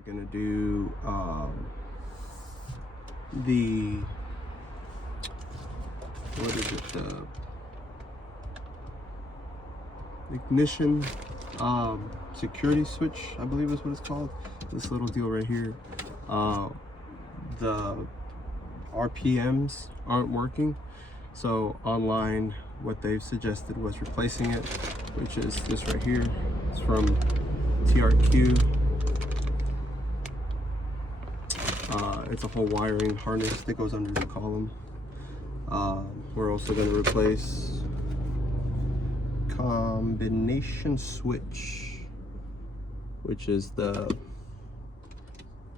we're gonna do the, what is it, the ignition security switch, I believe is what it's called. This little deal right here. The RPMs aren't working, so online what they've suggested was replacing it, which is this right here. It's from TRQ. It's a whole wiring harness that goes under the column. We're also going to replace combination switch, which is the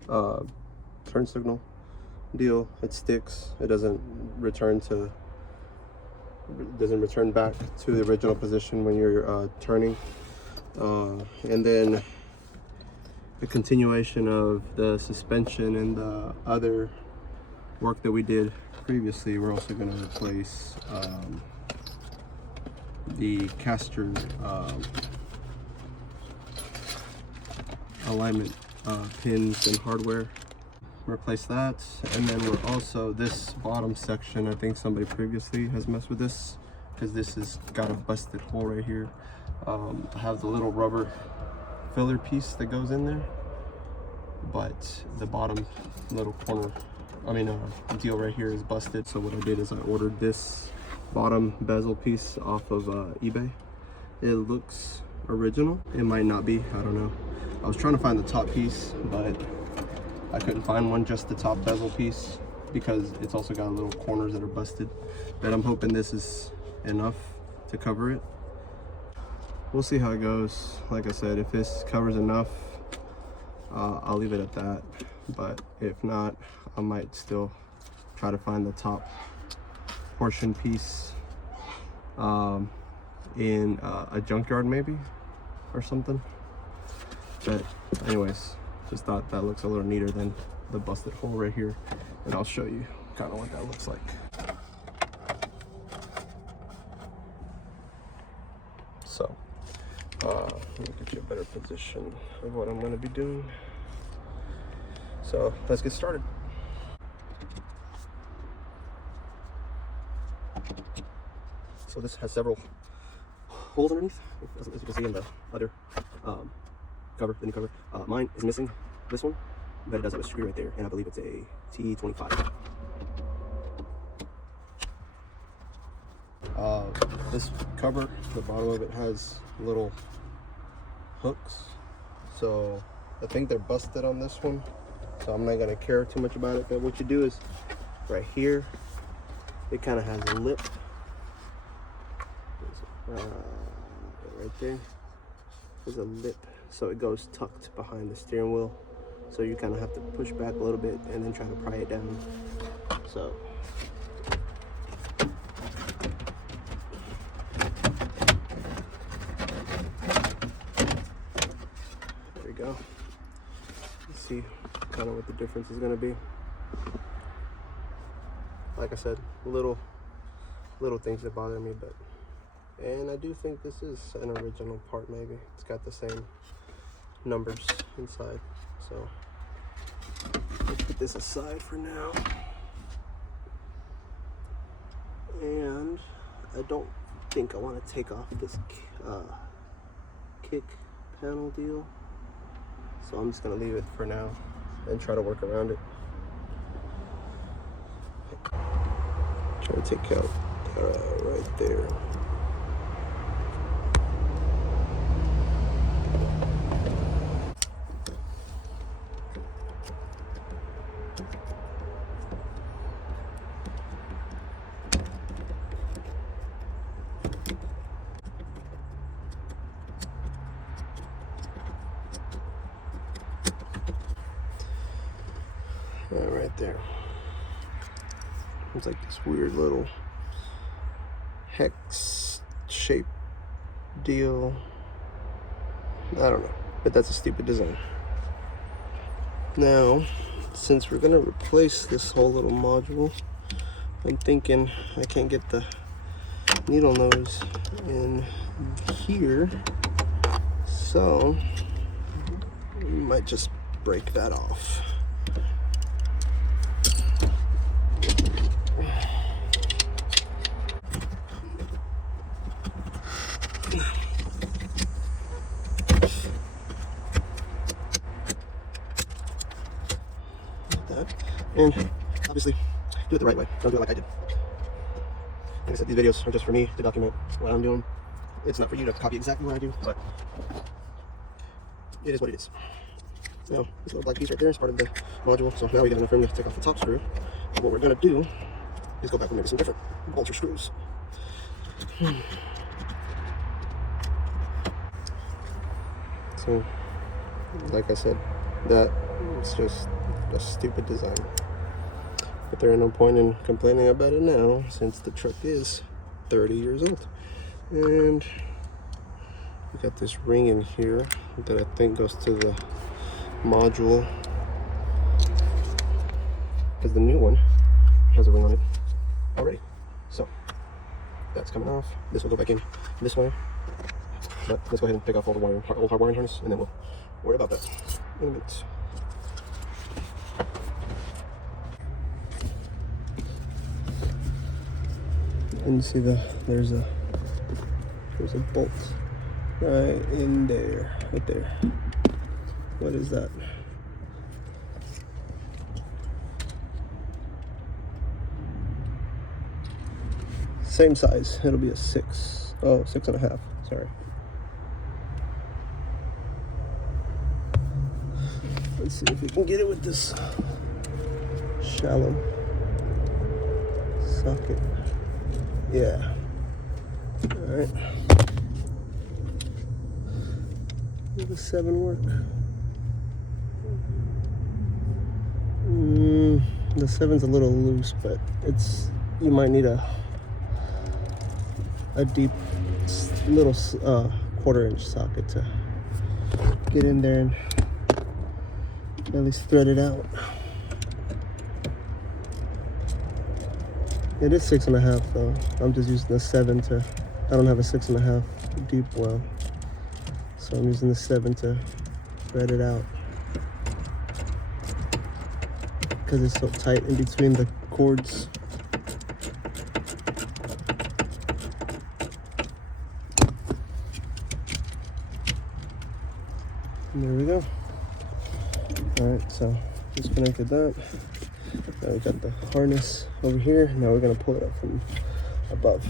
turn signal deal. It sticks. It doesn't return back to the original position when you're turning. And then the continuation of the suspension and the other work that we did previously. We're also going to replace the caster alignment pins and hardware. Replace that, and then we're also, this bottom section, I think somebody previously has messed with this because this has got a busted hole right here. I have the little rubber filler piece that goes in there, but the bottom little corner, deal right here is busted. So what I did is I ordered this bottom bezel piece off of eBay. It looks original. It might not be, I don't know. I was trying to find the top piece, but I couldn't find one, just the top bezel piece, because it's also got little corners that are busted. But I'm hoping this is enough to cover it. We'll see how it goes. Like I said, if this covers enough, I'll leave it at that. But if not, I might still try to find the top portion piece in a junkyard maybe, or something. But anyways, just thought that looks a little neater than the busted hole right here, and I'll show you kind of what that looks like. So let me get you a better position of what I'm going to be doing. So let's get started. So this has several holes underneath, as you can see in the other cover, the new cover. Mine is missing this one, but it does have a screw right there, and I believe it's a T25. This cover, the bottom of it has little hooks, so I think they're busted on this one, so I'm not gonna care too much about it. But what you do is right here, it kind of has a lip right there. There's a lip, so it goes tucked behind the steering wheel, so you kind of have to push back a little bit and then try to pry it down. So there we go. Let's see kind of what the difference is going to be. Like I said, little things that bother me, but and I do think this is an original part. Maybe it's got the same numbers inside. So let's put this aside for now. And I don't think I want to take off this kick panel deal, so I'm just going to leave it for now and try to work around it. Try to take out right there. Right there. It's like this weird little hex shape deal. I don't know, but that's a stupid design. Now, since we're gonna replace this whole little module, I'm thinking I can't get the needle nose in here, so we might just break that off. And obviously, do it the right way. Don't do it like I did. Like I said, these videos are just for me to document what I'm doing. It's not for you to copy exactly what I do, but it is what it is. Now, this little black piece right there is part of the module, so now we got enough room to take off the top screw. And what we're going to do is go back with maybe some different bolts or screws. So, like I said, that is just a stupid design. But there ain't no point in complaining about it now, since the truck is 30 years old. And we got this ring in here that I think goes to the module, because the new one has a ring on it already. So that's coming off. This will go back in this way. But let's go ahead and take off all the wiring, old hard wiring harness, and then we'll worry about that in a minute. And you see there's a bolt right in there, right there. What is that? Same size. It'll be a 6. Oh, 6.5. Sorry. Let's see if we can get it with this shallow socket. Yeah. All right. Will the 7 work? The 7's a little loose, but you might need a deep little 1/4-inch socket to get in there and at least thread it out. It is 6.5 though. I'm just using the 7 to. I don't have a 6.5 deep well, so I'm using the 7 to thread it out because it's so tight in between the cords. And there we go. All right, so disconnected that. Now we got the harness over here. Now we're gonna pull it up from above.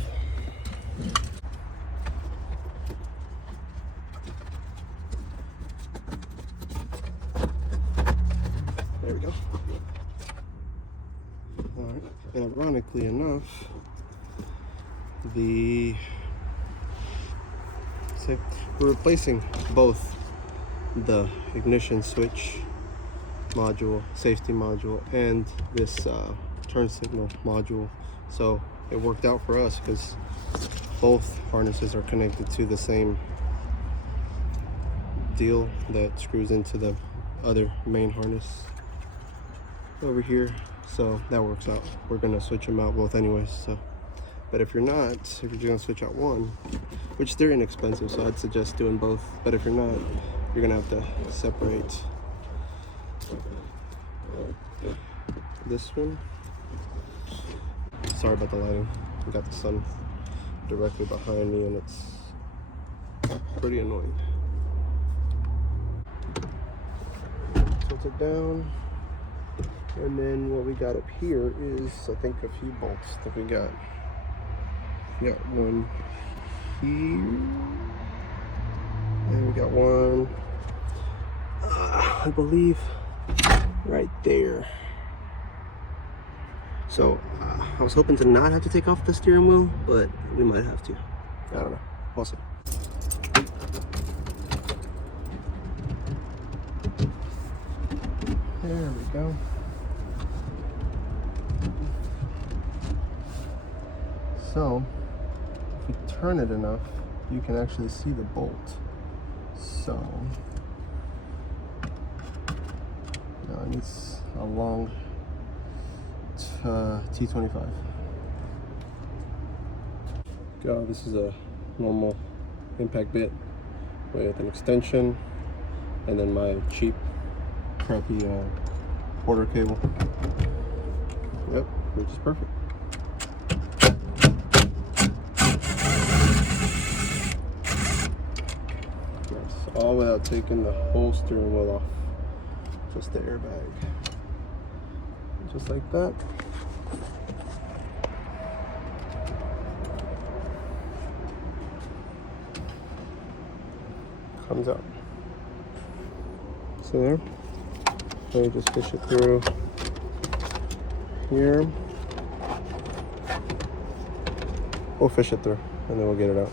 There we go. All right, and ironically enough, we're replacing both the ignition switch module, safety module, and this turn signal module. So it worked out for us because both harnesses are connected to the same deal that screws into the other main harness over here. So that works out. We're gonna switch them out both anyways. So, but if you're just gonna switch out one, which they're inexpensive, so I'd suggest doing both. But if you're not, you're gonna have to separate this one. Sorry about the lighting. We got the sun directly behind me and it's pretty annoying. Tilt it down. And then what we got up here is, I think, a few bolts that we got. We got one here. And we got one, I believe, right there. So I was hoping to not have to take off the steering wheel, but we might have to. I don't know. We'll see. There we go. So if you turn it enough, you can actually see the bolt. So now it needs a long T25. Go. This is a normal impact bit with an extension, and then my cheap crappy quarter cable. Yep, which is perfect. Yes, all without taking the whole steering wheel off. Just the airbag. Just like that. Comes out. See there? So you just fish it through here. We'll fish it through and then we'll get it out.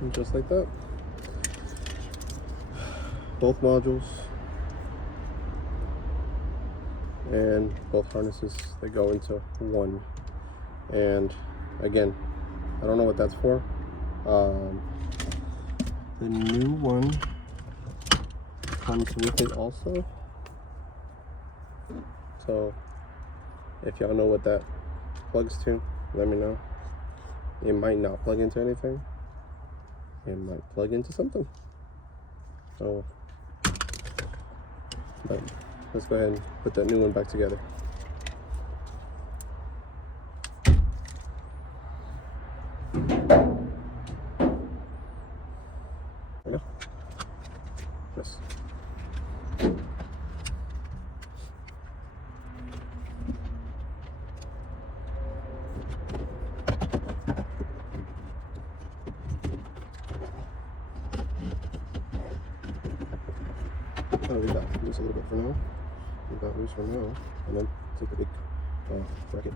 And just like that. Both modules and both harnesses, they go into one. And again, I don't know what that's for. The new one comes with it also. So if y'all know what that plugs to, let me know. It might not plug into anything. It might plug into something. So, but let's go ahead and put that new one back together. Yeah. Yes. I'll leave that loose a little bit for now. Leave that loose for now, and then take the big bracket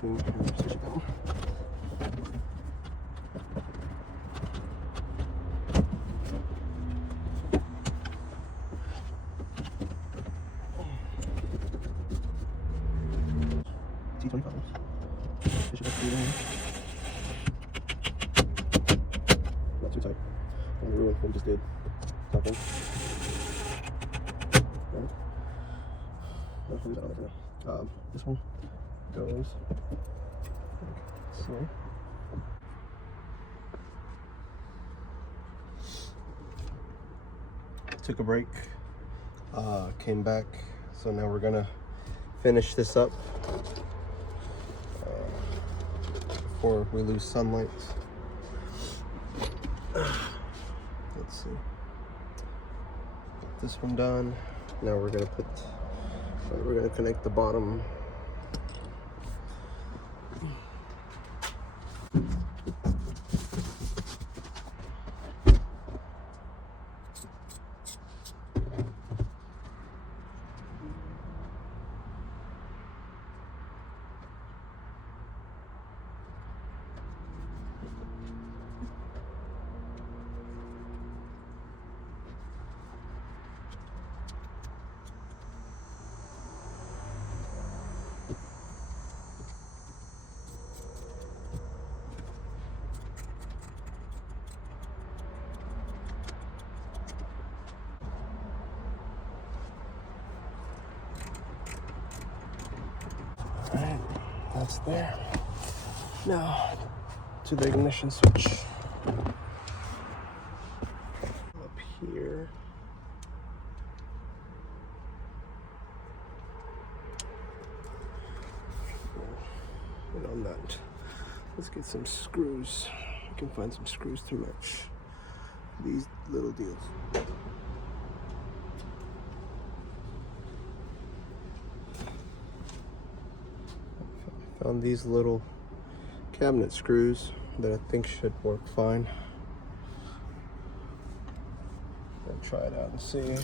thing and stitch it down. T25. Stitch it up through there. Not too tight. Don't ruin what we just did. Top one. I'll leave that on there for now. This one goes so. Took a break, came back, so now we're gonna finish this up before we lose sunlight. Let's see. Get this one done. Now we're gonna connect the bottom. Alright, that's there. Now to the ignition switch. Up here. And on that, let's get some screws. We can find some screws to match these little deals. Found these little cabinet screws that I think should work fine. I'll try it out and see.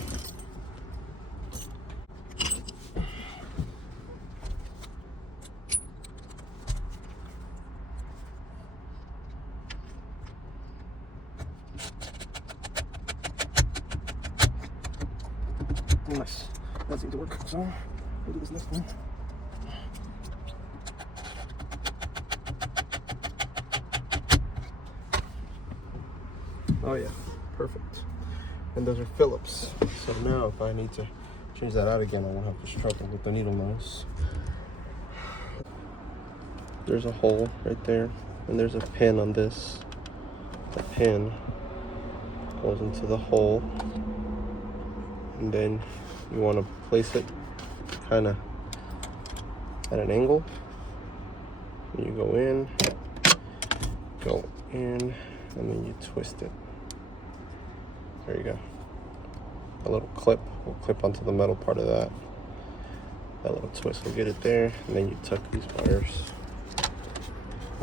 Nice. That seems to work. So we'll do this next one. Oh yeah, perfect. And those are Phillips. So now if I need to change that out again, I won't have to struggle with the needle nose. there's a hole right there, and there's a pin on this. The pin goes into the hole, and then you want to place it kind of at an angle. And you go in, and then you twist it. There you go. A little clip will clip onto the metal part of that. That little twist will get it there, and then you tuck these wires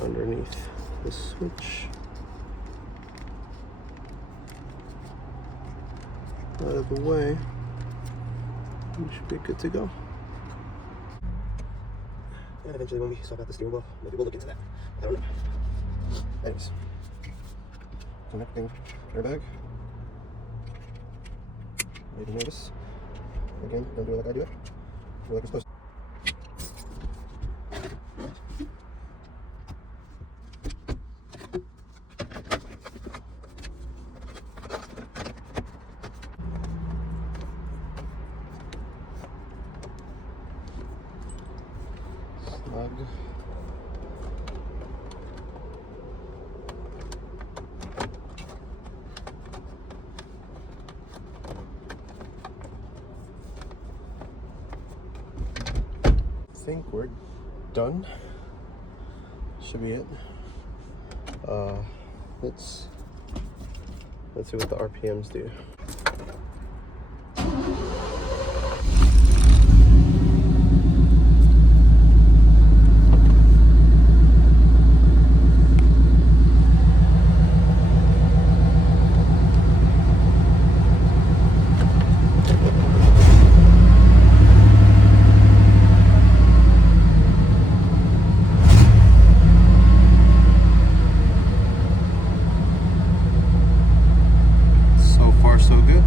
underneath the switch out of the way. You should be good to go. And eventually when we swap out the steering wheel, maybe we'll look into that. I don't know. Anyways. Connecting airbag. Maybe notice. Again, don't do it like I do it. Do it like you're supposed to. Slug. I think we're done. Should be it. Let's see what the RPMs do. So good.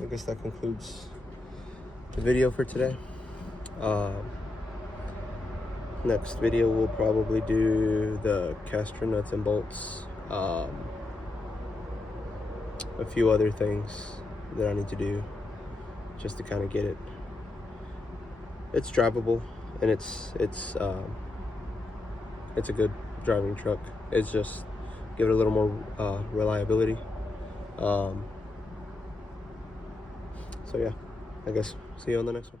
I guess that concludes the video for today. Next video we'll probably do the caster nuts and bolts, a few other things that I need to do just to kind of get it. It's drivable, and it's a good driving truck. It's just give it a little more reliability. So yeah, I guess see you on the next one.